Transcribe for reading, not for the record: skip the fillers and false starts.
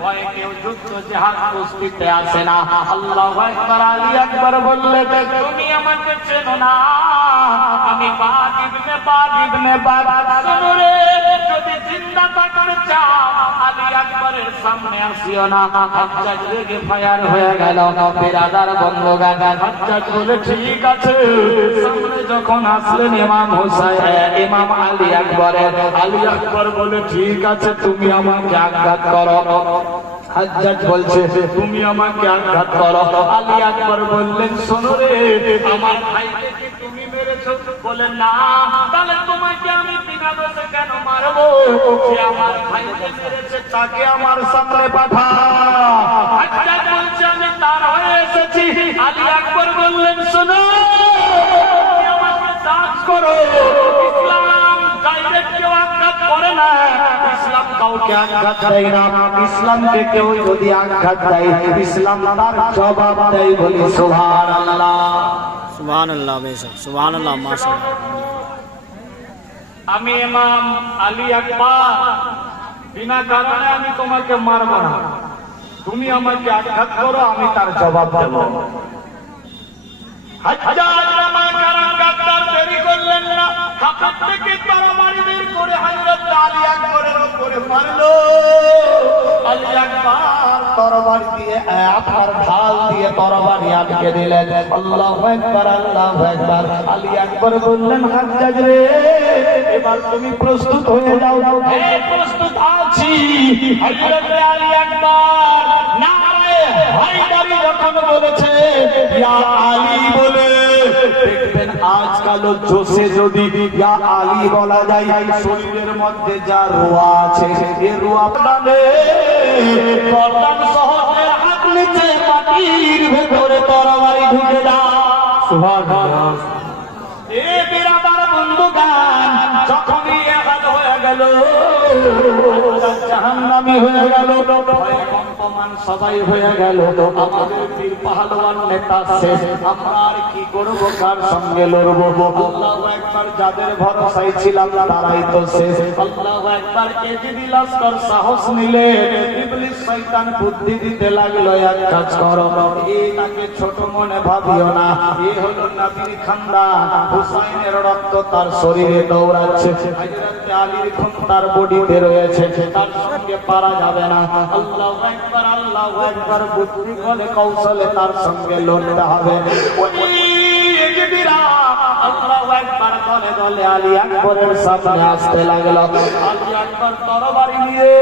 ভয়ে কেউ যুদ্ধ জিহাদ কুস্তিতে আসে না। আল্লাহু আকবার। আলী আকবর বললেন, তুমি আমাকে চেনো না, আমি বাদ ইবনে বাদ। শোনো রে, যদি জিন্দা থাকতে চাও আলী আকবরের সামনে আসিও না। হাজ্জাজ রেগে ফায়ার হয়ে গেল। বিরাদার বন্ধুগণ, হাজ্জাজ বলে ঠিক আছে। সামনে যখন আসলেন ইমাম হুসাইন, ইমাম আলী আকবরের, আলী আকবর বলে ঠিক আছে, তুমি আমাকে আঘাত করো। হাজ্জাজ বলছে তুমি আমাকে আঘাত করো। আলী আকবর বললেন, শোনো রে, আমার ভাইকে কি তুমি মেরেছো? বলে না। তাহলে তোমাকে আমি বিনা দোষে কেন মারবো? সে আমার ভাইকে মেরেছে, তাকে আমার সামনে পাঠা। হাজ্জাজ বলছে আমি তার হয়ে এসেছি। আলী আকবর বললেন, শোনো, তুমি আমাকে জাজ করো। ইসলাম ডাইরেক্ট কেউ আঘাত করে না, ইসলাম কাউকে আঘাত দেয় না। ইসলামকে কেউ যদি আঘাত দেয়, ইসলাম তার জবাব দেয়। বলি সুবহানাল্লাহ, সুবহানাল্লাহ, সুবহানাল্লাহ, মাশাআল্লাহ। আমি ইমাম আলী আকবর বিনা কারণে আমি তোমাকে মারব না। তুমি আমাকে আঘাত করো, আমি তার জবাব দেব। হাজ্জাজ আমার কারাগার দেরি করলেন না, খাপের থেকে তরবারি বের করে হযরত আলী আকবরের উপরে মারলো। আলী আকবর তরবারি দিয়ে, আপনার ঢাল দিয়ে তরবারি আটকে দিলেন। আল্লাহু আকবার, আল্লাহু আকবার। আলী আকবর বললেন, হাজ্জাজ রে, এবার তুমি প্রস্তুত হয়ে যাও। হ্যাঁ, প্রস্তুত আছি। হযরত আলী আকবর নারে হায়দারি যখন বলেছে ইয়া আলী বলে, দেখবেন আজকাল জোশে যদি ইয়া আলী বলা যায়, শরীরের মধ্যে যা রোয়া আছে, এই রোয়া প্রাণে গর্দান সহজের হাত নিচে মাটির ভেতরে তরবারি ঢুকে যায়। সুবহানাল্লাহ। এ বিরাদার বন্ধুগণ, যখনই আঘাত হয়ে গেল, জাহান্নামী হয়ে গেল, কম্পমান সবাই হয়ে গেল। আমাদের পীর পাহলওয়ান নেতা শেষ। আমরা আর কি করব, কার সঙ্গে লড়ব? আল্লাহু আকবার। যাদের ভরসায় ছিলাম তারাই তো শেষ। আল্লাহু আকবার। এজিদি লস্কর সাহস নিলে, ইবলিস শয়তান বুদ্ধি দিতে লাগলো, এক কাজ করো, এটাকে ছোট মনে ভাবিও না, এ হলো নবীর খানদান। হুসাইনের রক্ত তার শরীরে দৌড়াচ্ছে, হযরত আলীর খুন তার বডিতে রয়েছে, তার সঙ্গে পারা যাবে না। আল্লাহু আকবার, আল্লাহু আকবার। বুদ্ধি বলে কৌশলে তার সঙ্গে লড়তে হবে। আল্লাহু আকবার। দলে দলে আলী আকবরের সামনে আসতে লাগলো। আলী আকবর তরবারি নিয়ে